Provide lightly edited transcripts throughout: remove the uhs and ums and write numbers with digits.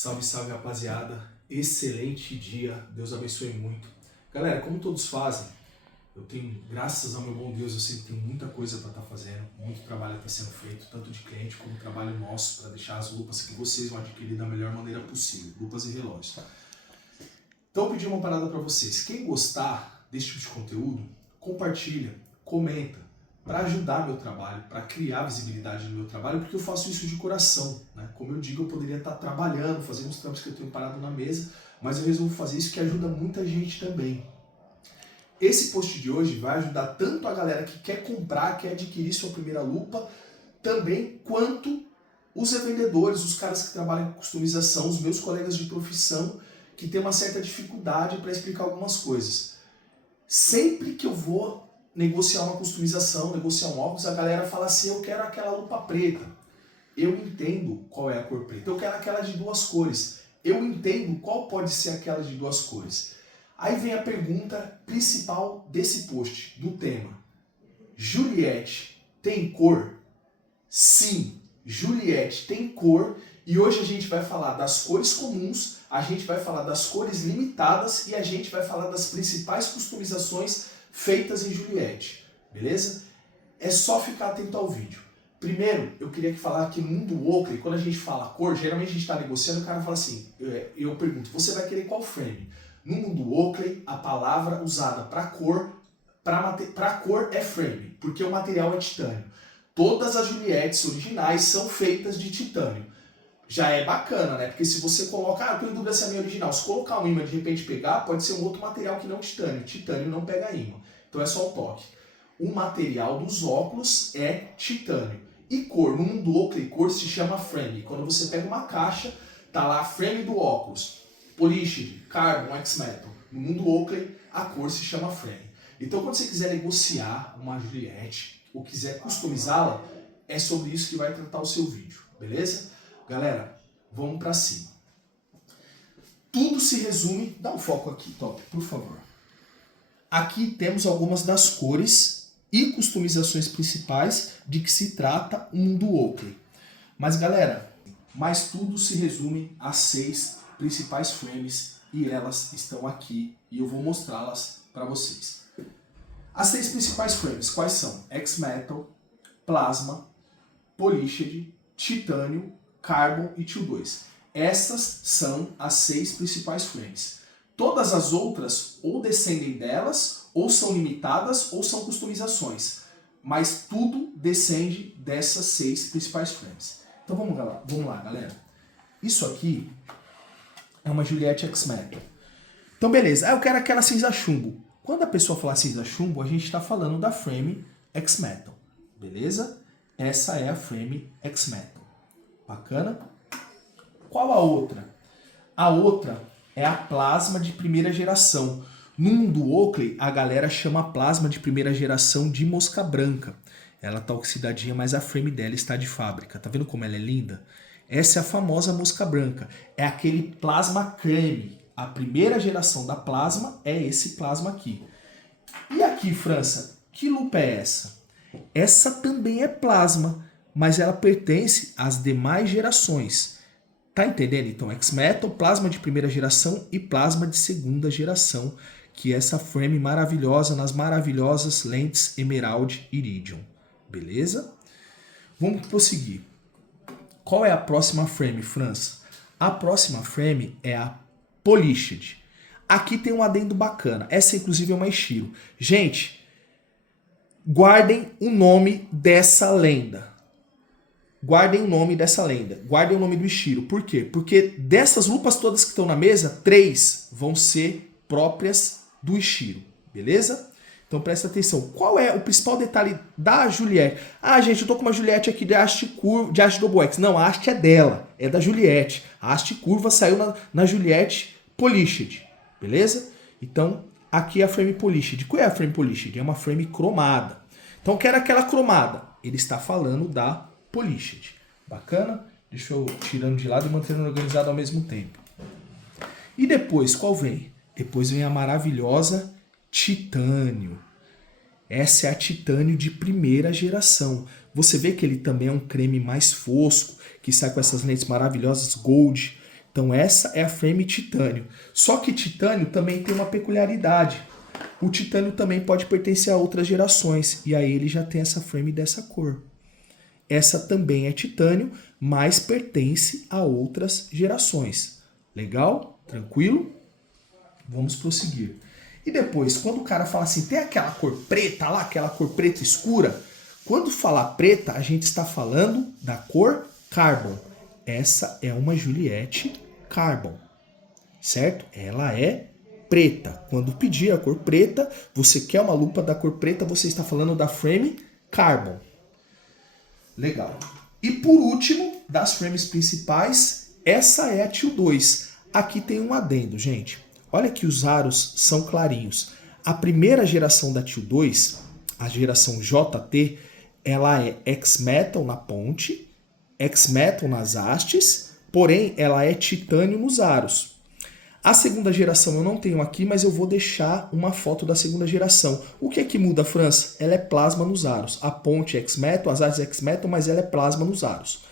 Salve, salve, rapaziada. Excelente dia. Deus abençoe muito. Galera, como todos fazem, eu tenho, graças ao meu bom Deus, eu sei que tem muita coisa para estar fazendo, muito trabalho está sendo feito, tanto de cliente como trabalho nosso, para deixar as lupas que vocês vão adquirir da melhor maneira possível, lupas e relógios. Então eu pedi uma parada para vocês. Quem gostar desse tipo de conteúdo, compartilha, comenta, para ajudar meu trabalho, para criar visibilidade no meu trabalho, porque eu faço isso de coração, né? Como eu digo, eu poderia estar trabalhando, fazendo os trampos que eu tenho parado na mesa, mas eu resolvo fazer isso que ajuda muita gente também. Esse post de hoje vai ajudar tanto a galera que quer comprar, quer adquirir sua primeira lupa, também quanto os revendedores, os caras que trabalham com customização, os meus colegas de profissão, que têm uma certa dificuldade para explicar algumas coisas. Sempre que eu vou negociar uma customização, negociar um óculos, a galera fala assim, eu quero aquela lupa preta. Eu entendo qual é a cor preta, eu quero aquela de duas cores. Eu entendo qual pode ser aquela de duas cores. Aí vem a pergunta principal desse post, do tema. Juliette tem cor? Sim, Juliette tem cor e hoje a gente vai falar das cores comuns, a gente vai falar das cores limitadas e a gente vai falar das principais customizações feitas em Juliette, beleza? É só ficar atento ao vídeo. Primeiro, eu queria falar que no mundo Oakley, quando a gente fala cor, geralmente a gente está negociando, o cara fala assim, eu pergunto, você vai querer qual frame? No mundo Oakley, a palavra usada para cor é frame, porque o material é titânio. Todas as Juliettes originais são feitas de titânio. Já é bacana, né? Porque se você coloca, eu tenho dúvida se é a minha original. Se colocar um imã de repente pegar, pode ser um outro material que não titânio. Titânio não pega imã. Então é só o toque. O material dos óculos é titânio. E cor, no mundo Oakley, cor se chama frame. Quando você pega uma caixa, tá lá a frame do óculos. Polished, Carbon, X-Metal. No mundo Oakley, a cor se chama frame. Então quando você quiser negociar uma Juliette, ou quiser customizá-la, é sobre isso que vai tratar o seu vídeo, beleza? Galera, vamos pra cima. Tudo se resume... Dá um foco aqui, Top, por favor. Aqui temos algumas das cores e customizações principais de que se trata o mundo Oakley. Mas galera, tudo se resume a 6 principais frames e elas estão aqui e eu vou mostrá-las para vocês. As 6 principais frames, quais são? X-Metal, Plasma, Polished, Titânio, Carbon e 2. Essas são as 6 principais frames. Todas as outras ou descendem delas, ou são limitadas, ou são customizações. Mas tudo descende dessas 6 principais frames. Então vamos lá, galera. Isso aqui é uma Juliette X-Metal. Então beleza, eu quero aquela cinza chumbo. Quando a pessoa falar cinza chumbo, a gente está falando da frame X-Metal. Beleza? Essa é a frame X-Metal. Bacana? Qual a outra? A outra é a plasma de primeira geração. No mundo Oakley, a galera chama a plasma de primeira geração de mosca branca. Ela tá oxidadinha, mas a frame dela está de fábrica. Tá vendo como ela é linda? Essa é a famosa mosca branca. É aquele plasma creme. A primeira geração da plasma é esse plasma aqui. E aqui, França, que lupa é essa? Essa também é plasma, mas ela pertence às demais gerações. Tá entendendo? Então, X-Metal, plasma de primeira geração e plasma de segunda geração, que é essa frame maravilhosa nas maravilhosas lentes Emerald Iridium. Beleza? Vamos prosseguir. Qual é a próxima frame, França? A próxima frame é a Polished. Aqui tem um adendo bacana. Essa, inclusive, é uma estilo. Gente, guardem o nome dessa lenda. Guardem o nome dessa lenda. Guardem o nome do estilo. Por quê? Porque dessas lupas todas que estão na mesa, 3 vão ser próprias do estilo. Beleza? Então presta atenção. Qual é o principal detalhe da Juliette? Ah, gente, eu tô com uma Juliette aqui de haste curva, de haste double X. Não, a haste é dela. É da Juliette. A haste curva saiu na Juliette Polished. Beleza? Então, aqui é a frame Polished. Qual é a frame Polished? É uma frame cromada. Então, eu quero aquela cromada. Ele está falando da Polished. Bacana? Deixa eu tirando de lado e mantendo organizado ao mesmo tempo. E depois, qual vem? Depois vem a maravilhosa Titânio. Essa é a Titânio de primeira geração. Você vê que ele também é um creme mais fosco, que sai com essas lentes maravilhosas Gold. Então essa é a frame titânio. Só que titânio também tem uma peculiaridade. O titânio também pode pertencer a outras gerações, e aí ele já tem essa frame dessa cor. Essa também é titânio, mas pertence a outras gerações. Legal? Tranquilo? Vamos prosseguir. E depois, quando o cara fala assim, tem aquela cor preta lá, aquela cor preta escura, quando falar preta, a gente está falando da cor Carbon. Essa é uma Juliette Carbon, certo? Ela é preta. Quando pedir a cor preta, você quer uma lupa da cor preta, você está falando da frame Carbon. Legal. E por último, das frames principais, essa é a Teal 2. Aqui tem um adendo, gente. Olha que os aros são clarinhos. A primeira geração da Teal 2, a geração JT, ela é X-Metal na ponte, X-Metal nas hastes, porém ela é titânio nos aros. A segunda geração eu não tenho aqui, mas eu vou deixar uma foto da segunda geração. O que é que muda, França? Ela é plasma nos aros. A ponte é X-Metal, as hastes é X-Metal, mas ela é plasma nos aros.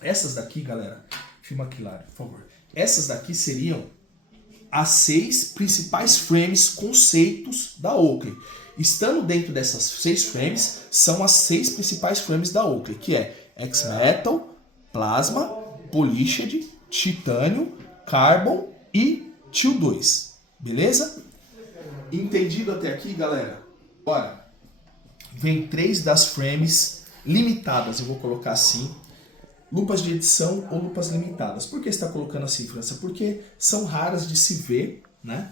Essas daqui, galera, filma aqui, Lário, por favor. Essas daqui seriam as 6 principais frames conceitos da Oakley. Estando dentro dessas 6 frames, são as 6 principais frames da Oakley, que é X-Metal, Plasma, Polished, Titânio, Carbon e Teal 2. Beleza? Entendido até aqui, galera? Agora, vem 3 das frames limitadas, eu vou colocar assim. Lupas de edição ou lupas limitadas. Por que você está colocando assim, França? Porque são raras de se ver, né?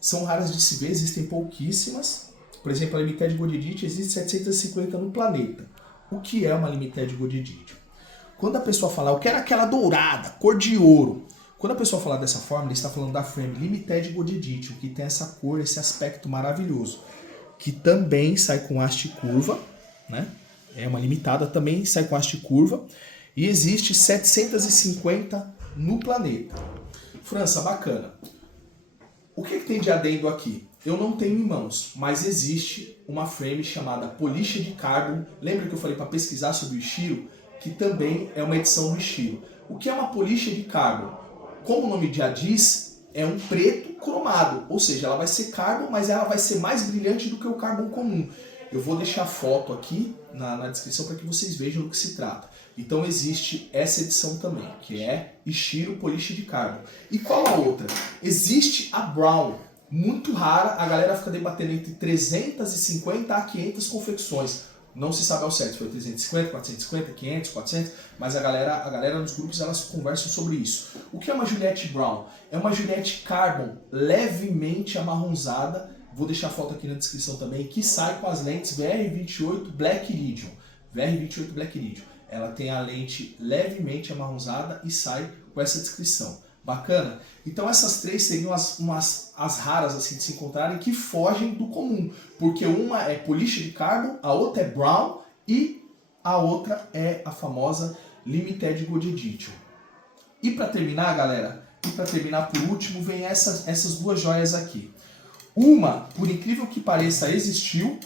São raras de se ver, existem pouquíssimas. Por exemplo, a Limited Gold Edition existe 750 no planeta. O que é uma Limited Gold Edition? Quando a pessoa fala, eu quero aquela dourada, cor de ouro. Quando a pessoa falar dessa forma, ele está falando da frame Limited Gold Edition, que tem essa cor, esse aspecto maravilhoso. Que também sai com haste curva, né? É uma limitada, também sai com haste curva. E existe 750 no planeta. França, bacana. O que tem de adendo aqui? Eu não tenho em mãos, mas existe uma frame chamada Polished Carbon. Lembra que eu falei para pesquisar sobre o Ishiro? Que também é uma edição do Ishiro. O que é uma Polished Carbon? Como o nome já diz, é um preto cromado. Ou seja, ela vai ser Carbon, mas ela vai ser mais brilhante do que o Carbon comum. Eu vou deixar a foto aqui na descrição para que vocês vejam do que se trata. Então existe essa edição também, que é Ishiro Polished Carbon. E qual a outra? Existe a Brown, muito rara, a galera fica debatendo entre 350 a 500 confecções. Não se sabe ao certo, foi 350, 450, 500, 400, mas a galera nos grupos elas conversam sobre isso. O que é uma Juliette Brown? É uma Juliette Carbon levemente amarronzada. Vou deixar a foto aqui na descrição também, que sai com as lentes VR28 Black Iridium. VR28 Black Iridium. Ela tem a lente levemente amarronzada e sai com essa descrição. Bacana? Então essas 3 seriam as raras assim, de se encontrarem que fogem do comum. Porque uma é Polished Carbon, a outra é Brown e a outra é a famosa Limited Gold Edition. E para terminar, galera, por último, vem essas 2 joias aqui. Uma, por incrível que pareça, existiu.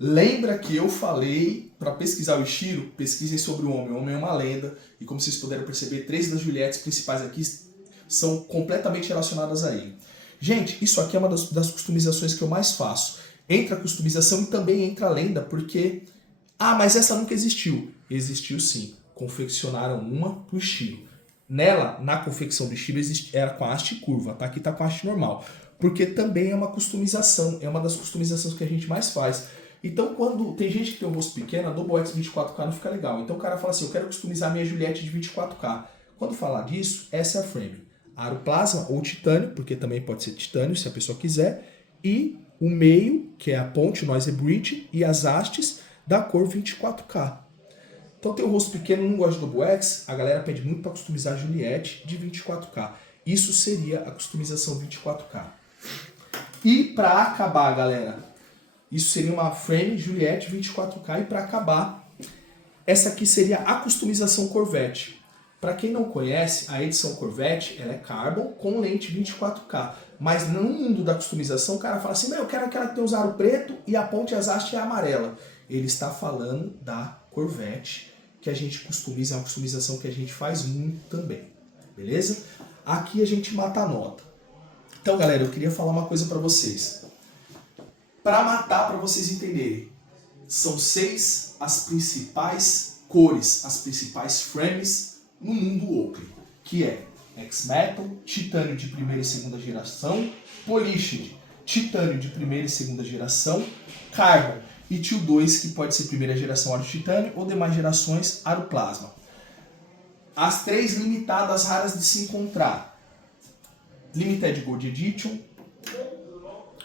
Lembra que eu falei para pesquisar o Ishiro? Pesquisem sobre o homem. O homem é uma lenda. E como vocês puderam perceber, 3 das Juliettes principais aqui são completamente relacionadas a ele. Gente, isso aqui é uma das customizações que eu mais faço. Entra a customização e também entra a lenda, porque... Ah, mas essa nunca existiu. Existiu sim. Confeccionaram uma pro Ishiro. Nela, na confecção do Ishiro, era com a haste curva. Tá? Aqui tá com a haste normal. Porque também é uma customização. É uma das customizações que a gente mais faz. Então, quando tem gente que tem um rosto pequeno, a Double X 24K não fica legal. Então o cara fala assim, eu quero customizar minha Juliette de 24K. Quando falar disso, essa é a frame. Aro plasma ou titânio, porque também pode ser titânio, se a pessoa quiser. E o meio, que é a ponte, o noise bridge, e as hastes da cor 24K. Então tem o rosto pequeno, não gosta de Double X, a galera pede muito para customizar a Juliette de 24K. Isso seria a customização 24K. E para acabar, galera, isso seria uma frame Juliette 24K. E para acabar, essa aqui seria a customização Corvette. Para quem não conhece, a edição Corvette ela é Carbon com lente 24K. Mas no mundo da customização, o cara fala assim, eu quero aquela que tem os aro preto e a ponte e as hastes é amarela. Ele está falando da Corvette, que a gente customiza, é uma customização que a gente faz muito também, beleza? Aqui a gente mata a nota. Então, galera, eu queria falar uma coisa para vocês. Para matar, para vocês entenderem, são 6 as principais cores, as principais frames no mundo Oakley, que é X-Metal, titânio de primeira e segunda geração, Polished, titânio de primeira e segunda geração, Carbon e Tio 2, que pode ser primeira geração aro titânio ou demais gerações aro plasma. As 3 limitadas raras de se encontrar: Limited Gold Edition,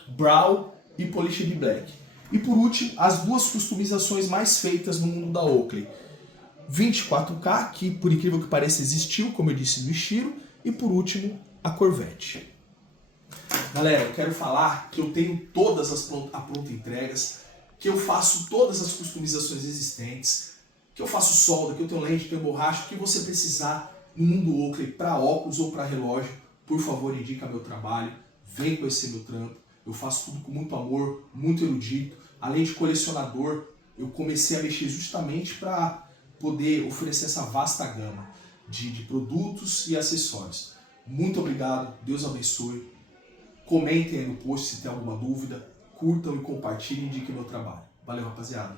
Brawl e Polished Black. E por último, as 2 customizações mais feitas no mundo da Oakley: 24K, que por incrível que pareça existiu, como eu disse, do Ishiro, e por último, a Corvette. Galera, eu quero falar que eu tenho todas as pronta entregas, que eu faço todas as customizações existentes, que eu faço solda, que eu tenho lente, que eu tenho borracha, o que você precisar no mundo Oakley para óculos ou para relógio, por favor, indica meu trabalho, vem conhecer meu trampo. Eu faço tudo com muito amor, muito erudito. Além de colecionador, eu comecei a mexer justamente para poder oferecer essa vasta gama de produtos e acessórios. Muito obrigado, Deus abençoe. Comentem aí no post se tem alguma dúvida, curtam e compartilhem e indiquem meu trabalho. Valeu, rapaziada!